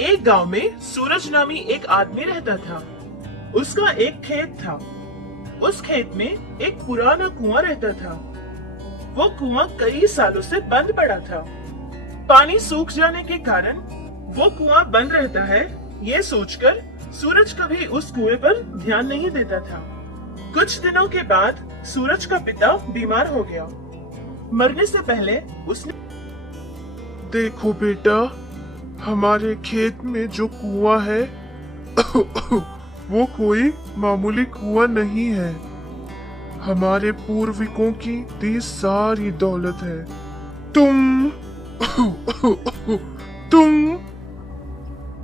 एक गांव में सूरज नामी एक आदमी रहता था। उसका एक खेत था। उस खेत में एक पुराना कुआं रहता था। वो कुआं कई सालों से बंद पड़ा था। पानी सूख जाने के कारण वो कुआं बंद रहता है, ये सोचकर सूरज कभी उस कुएं पर ध्यान नहीं देता था। कुछ दिनों के बाद सूरज का पिता बीमार हो गया। मरने से पहले उसने देखो बेटा, हमारे खेत में जो कुआं है वो कोई मामूली कुआं नहीं है। हमारे पूर्वजों की दी सारी दौलत है। तुम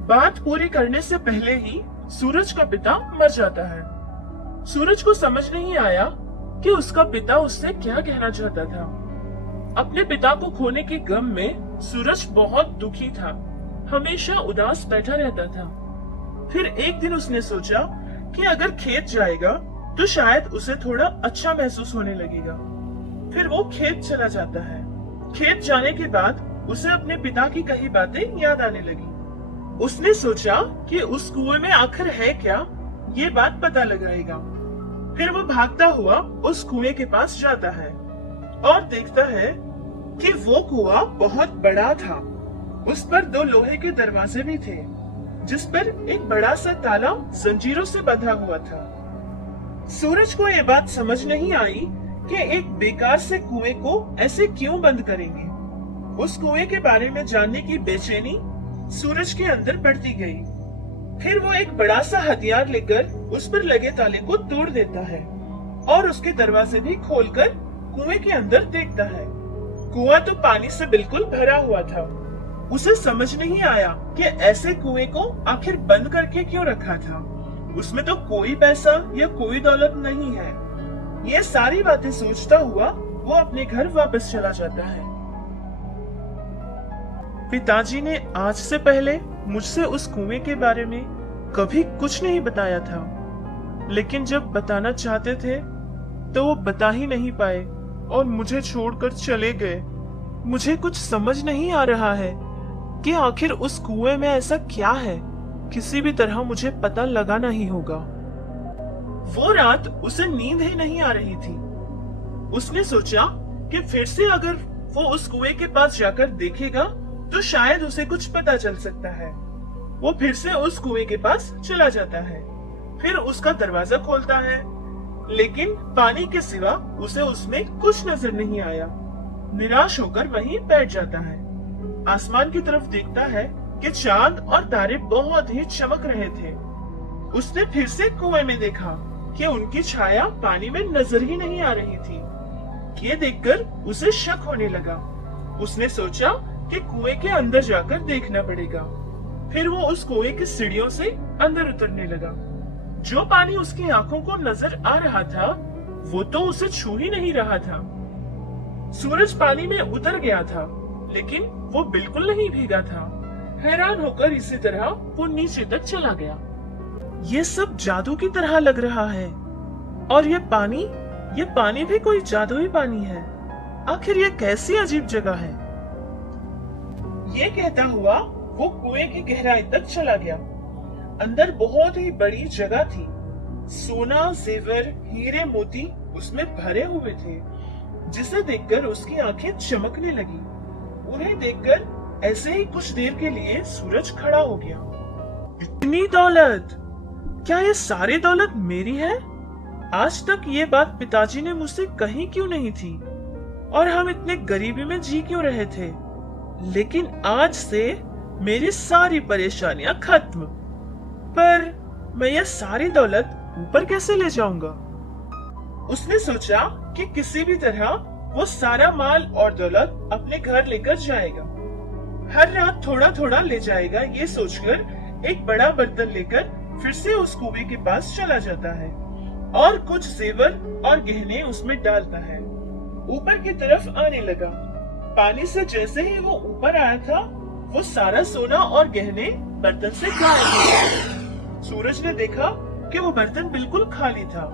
बात पूरी करने से पहले ही सूरज का पिता मर जाता है। सूरज को समझ नहीं आया कि उसका पिता उससे क्या कहना चाहता था। अपने पिता को खोने के गम में सूरज बहुत दुखी था, हमेशा उदास बैठा रहता था। फिर एक दिन उसने सोचा कि अगर खेत जाएगा तो शायद उसे थोड़ा अच्छा महसूस होने लगेगा। फिर वो खेत चला जाता है। खेत जाने के बाद उसे अपने पिता की कही बातें याद आने लगी। उसने सोचा कि उस कुएं में आखिर है क्या, ये बात पता लगाएगा। फिर वो भागता हुआ उस कुएं के पास जाता है और देखता है कि वो कुआं बहुत बड़ा था। उस पर 2 लोहे के दरवाजे भी थे, जिस पर एक बड़ा सा ताला जंजीरों से बंधा हुआ था। सूरज को ये बात समझ नहीं आई कि एक बेकार से कुएं को ऐसे क्यों बंद करेंगे। उस कुएं के बारे में जानने की बेचैनी सूरज के अंदर बढ़ती गई। फिर वो एक बड़ा सा हथियार लेकर उस पर लगे ताले को तोड़ देता है और उसके दरवाजे भी खोलकर कुएं के अंदर देखता है। कुआं तो पानी से बिल्कुल भरा हुआ था। उसे समझ नहीं आया कि ऐसे कुएं को आखिर बंद करके क्यों रखा था। उसमें तो कोई पैसा या कोई दौलत नहीं है। ये सारी बातें सोचता हुआ वो अपने घर वापस चला जाता है। पिताजी ने आज से पहले मुझसे उस कुएं के बारे में कभी कुछ नहीं बताया था, लेकिन जब बताना चाहते थे तो वो बता ही नहीं पाए और मुझे छोड़कर चले गए। मुझे कुछ समझ नहीं आ रहा है कि आखिर उस कुएं में ऐसा क्या है। किसी भी तरह मुझे पता लगाना ही होगा। वो रात उसे नींद ही नहीं आ रही थी। उसने सोचा कि फिर से अगर वो उस कुएं के पास जाकर देखेगा तो शायद उसे कुछ पता चल सकता है। वो फिर से उस कुएं के पास चला जाता है। फिर उसका दरवाजा खोलता है, लेकिन पानी के सिवा उसे उसमें कुछ नजर नहीं आया। निराश होकर वहीं बैठ जाता है। आसमान की तरफ देखता है कि चांद और तारे बहुत ही चमक रहे थे। उसने फिर से कुएं में देखा कि उनकी छाया पानी में नजर ही नहीं आ रही थी। ये देखकर उसे शक होने लगा। उसने सोचा कि कुएं के अंदर जाकर देखना पड़ेगा। फिर वो उस कुएं की सीढ़ियों से अंदर उतरने लगा। जो पानी उसकी आंखों को नजर आ रहा था वो तो उसे छू ही नहीं रहा था। सूरज पानी में उतर गया था, लेकिन वो बिल्कुल नहीं भीगा था। हैरान होकर इसी तरह वो नीचे तक चला गया। ये सब जादू की तरह लग रहा है। और ये पानी भी कोई जादुई पानी है। आखिर ये कैसी अजीब जगह है। ये कहता हुआ वो कुएं की गहराई तक चला गया। अंदर बहुत ही बड़ी जगह थी। सोना, जेवर, हीरे, मोती उसमें भरे हुए थे, जिसे देखकर उसकी आंखें चमकने लगी। उन्हें देखकर ऐसे ही कुछ देर के लिए सूरज खड़ा हो गया। इतनी दौलत! क्या ये सारी दौलत मेरी है? आज तक ये बात पिताजी ने मुझसे कही क्यों नहीं थी और हम इतने गरीबी में जी क्यों रहे थे। लेकिन आज से मेरी सारी परेशानियां खत्म। पर मैं ये सारी दौलत ऊपर कैसे ले जाऊंगा? उसने सोचा कि किसी भी तरह वो सारा माल और दौलत अपने घर लेकर जाएगा। हर रात थोड़ा थोड़ा ले जाएगा, ये सोचकर एक बड़ा बर्तन लेकर फिर से उस कुएं के पास चला जाता है और कुछ जेवर और गहने उसमें डालता है। ऊपर की तरफ आने लगा। पानी से जैसे ही वो ऊपर आया था, वो सारा सोना और गहने बर्तन से गायब हो गए। सूरज ने देखा कि वो बर्तन बिल्कुल खाली था।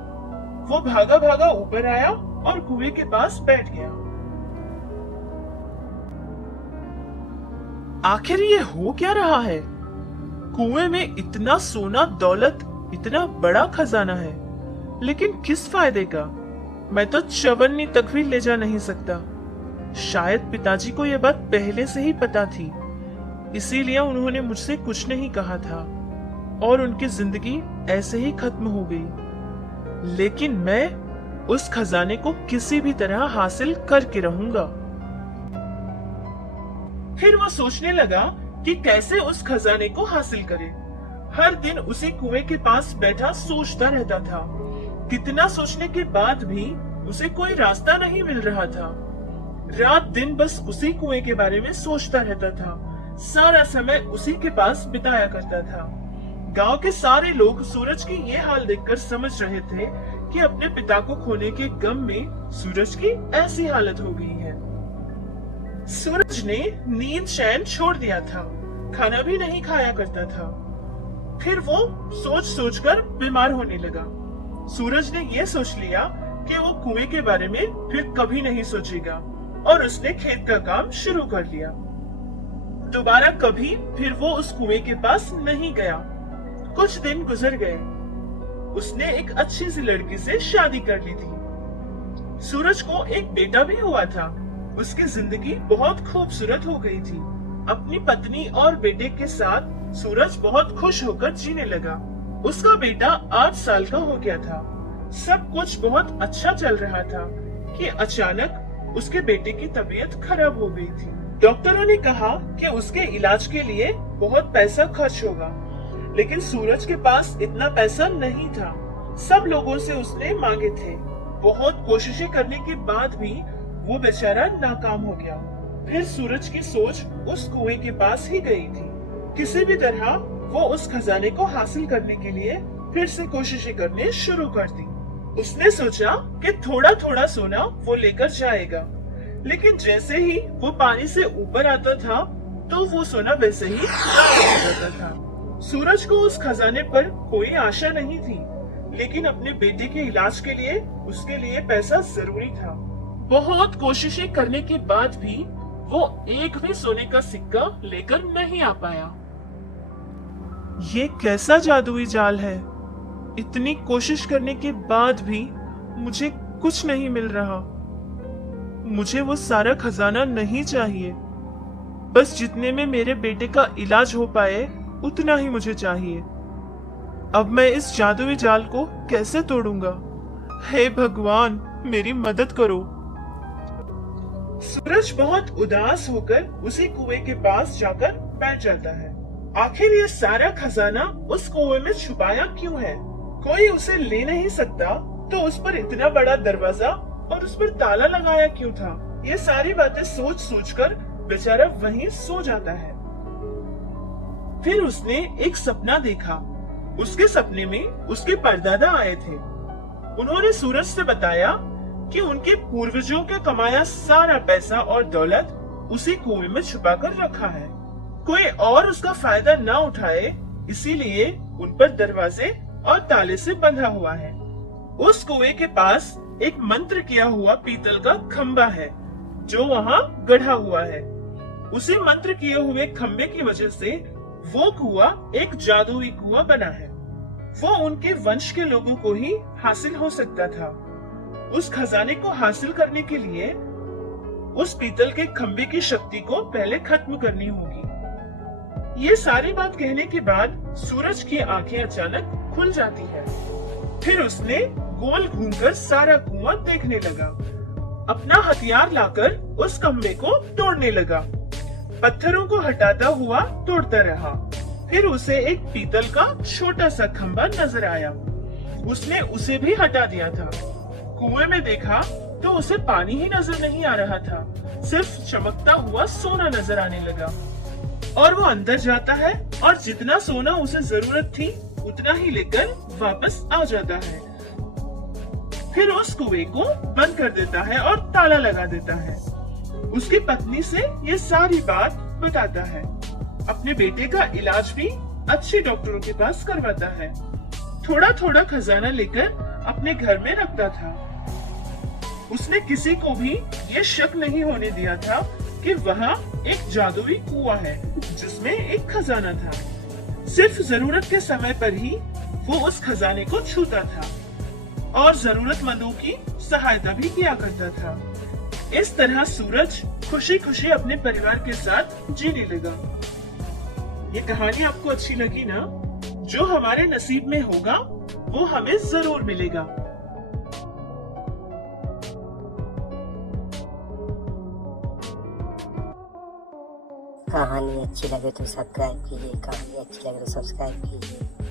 वो भागा भागा ऊपर आया और कुएं के पास बैठ गया। आखिर ये हो क्या रहा है? कुएं में इतना सोना दौलत, इतना बड़ा खजाना है, लेकिन किस फायदे का? मैं तो चवन्नी तक भी ले जा नहीं सकता। शायद पिताजी को यह बात पहले से ही पता थी, इसीलिए उन्होंने मुझसे कुछ नहीं कहा था और उनकी जिंदगी ऐसे ही खत्म हो गई। लेकिन मैं उस खजाने को किसी भी तरह हासिल करके रहूंगा। फिर वो सोचने लगा कि कैसे उस खजाने को हासिल करे। हर दिन उसी कुएं के पास बैठा सोचता रहता था। कितना सोचने के बाद भी उसे कोई रास्ता नहीं मिल रहा था। रात दिन बस उसी कुएं के बारे में सोचता रहता था। सारा समय उसी के पास बिताया करता था। गांव के सारे लोग सूरज की ये हाल देखकर समझ रहे थे कि अपने पिता को खोने के गम में सूरज की ऐसी हालत हो गई है। सूरज ने नींद चैन छोड़ दिया था, खाना भी नहीं खाया करता था। फिर वो सोच सोचकर बीमार होने लगा। सूरज ने ये सोच लिया कि वो कुएं के बारे में फिर कभी नहीं सोचेगा और उसने खेत का काम शुरू कर लिया। दोबारा कभी फिर वो उस कुएं के पास नहीं गया। कुछ दिन गुजर गए। उसने एक अच्छी सी लड़की से शादी कर ली थी। सूरज को एक बेटा भी हुआ था। उसकी जिंदगी बहुत खूबसूरत हो गई थी। अपनी पत्नी और बेटे के साथ सूरज बहुत खुश होकर जीने लगा। उसका बेटा 8 साल का हो गया था। सब कुछ बहुत अच्छा चल रहा था कि अचानक उसके बेटे की तबीयत खराब हो गई थी। डॉक्टरों ने कहा कि उसके इलाज के लिए बहुत पैसा खर्च होगा, लेकिन सूरज के पास इतना पैसा नहीं था। सब लोगों से उसने मांगे थे। बहुत कोशिशें करने के बाद भी वो बेचारा नाकाम हो गया। फिर सूरज की सोच उस कुएं के पास ही गई थी। किसी भी तरह वो उस खजाने को हासिल करने के लिए फिर से कोशिशें करने शुरू कर दी। उसने सोचा कि थोड़ा थोड़ा सोना वो लेकर जाएगा, लेकिन जैसे ही वो पानी से ऊपर आता था तो वो सोना वैसे ही गायब हो जाता था। सूरज को उस खजाने पर कोई आशा नहीं थी, लेकिन अपने बेटे के इलाज के लिए उसके लिए पैसा जरूरी था। बहुत कोशिशें करने के बाद भी वो एक भी सोने का सिक्का लेकर नहीं आ पाया। ये कैसा जादुई जाल है? इतनी कोशिश करने के बाद भी मुझे कुछ नहीं मिल रहा। मुझे वो सारा खजाना नहीं चाहिए। बस जितने में मेरे बेटे का इलाज हो पाए उतना ही मुझे चाहिए। अब मैं इस जादुई जाल को कैसे तोड़ूंगा? हे भगवान, मेरी मदद करो। सूरज बहुत उदास होकर उसी कुएं के पास जाकर बैठ जाता है। आखिर ये सारा खजाना उस कुएं में छुपाया क्यों है? कोई उसे ले नहीं सकता तो उस पर इतना बड़ा दरवाजा और उस पर ताला लगाया क्यों था? ये सारी बातें सोच सोचकर बेचारा वहीं सो जाता है। फिर उसने एक सपना देखा। उसके सपने में उसके परदादा आए थे। उन्होंने सूरज से बताया कि उनके पूर्वजों के कमाया सारा पैसा और दौलत उसी कुएं में छुपा कर रखा है। कोई और उसका फायदा ना उठाए, इसीलिए उन पर दरवाजे और ताले से बंधा हुआ है। उस कुएं के पास एक मंत्र किया हुआ पीतल का खंबा है जो वहाँ गढ़ा हुआ है। उसी मंत्र किए हुए खंबे की वजह से वो कुआं एक जादुई कुआं बना है। वो उनके वंश के लोगों को ही हासिल हो सकता था। उस खजाने को हासिल करने के लिए उस पीतल के खंबे की शक्ति को पहले खत्म करनी होगी। ये सारी बात कहने के बाद सूरज की आंखें अचानक खुल जाती है। फिर उसने गोल घूमकर सारा कुआं देखने लगा। अपना हथियार लाकर उस खंबे को तोड़ने लगा। पत्थरों को हटाता हुआ तोड़ता रहा। फिर उसे एक पीतल का छोटा सा खंबा नजर आया। उसने उसे भी हटा दिया था। कुएं में देखा तो उसे पानी ही नजर नहीं आ रहा था, सिर्फ चमकता हुआ सोना नजर आने लगा। और वो अंदर जाता है और जितना सोना उसे जरूरत थी उतना ही लेकर वापस आ जाता है। फिर उस कुएं को बंद कर देता है और ताला लगा देता है। उसकी पत्नी से ये सारी बात बताता है। अपने बेटे का इलाज भी अच्छे डॉक्टरों के पास करवाता है। थोड़ा थोड़ा खजाना लेकर अपने घर में रखता था। उसने किसी को भी ये शक नहीं होने दिया था कि वहाँ एक जादुई कुआं है जिसमें एक खजाना था। सिर्फ जरूरत के समय पर ही वो उस खजाने को छूता था और जरूरतमंदों की सहायता भी किया करता था। इस तरह सूरज खुशी खुशी अपने परिवार के साथ जीने लगा। ये कहानी आपको अच्छी लगी ना? जो हमारे नसीब में होगा वो हमें जरूर मिलेगा। कहानी अच्छी लगे तो सब्सक्राइब कीजिए, कहानी अच्छी लगे तो सब्सक्राइब कीजिए।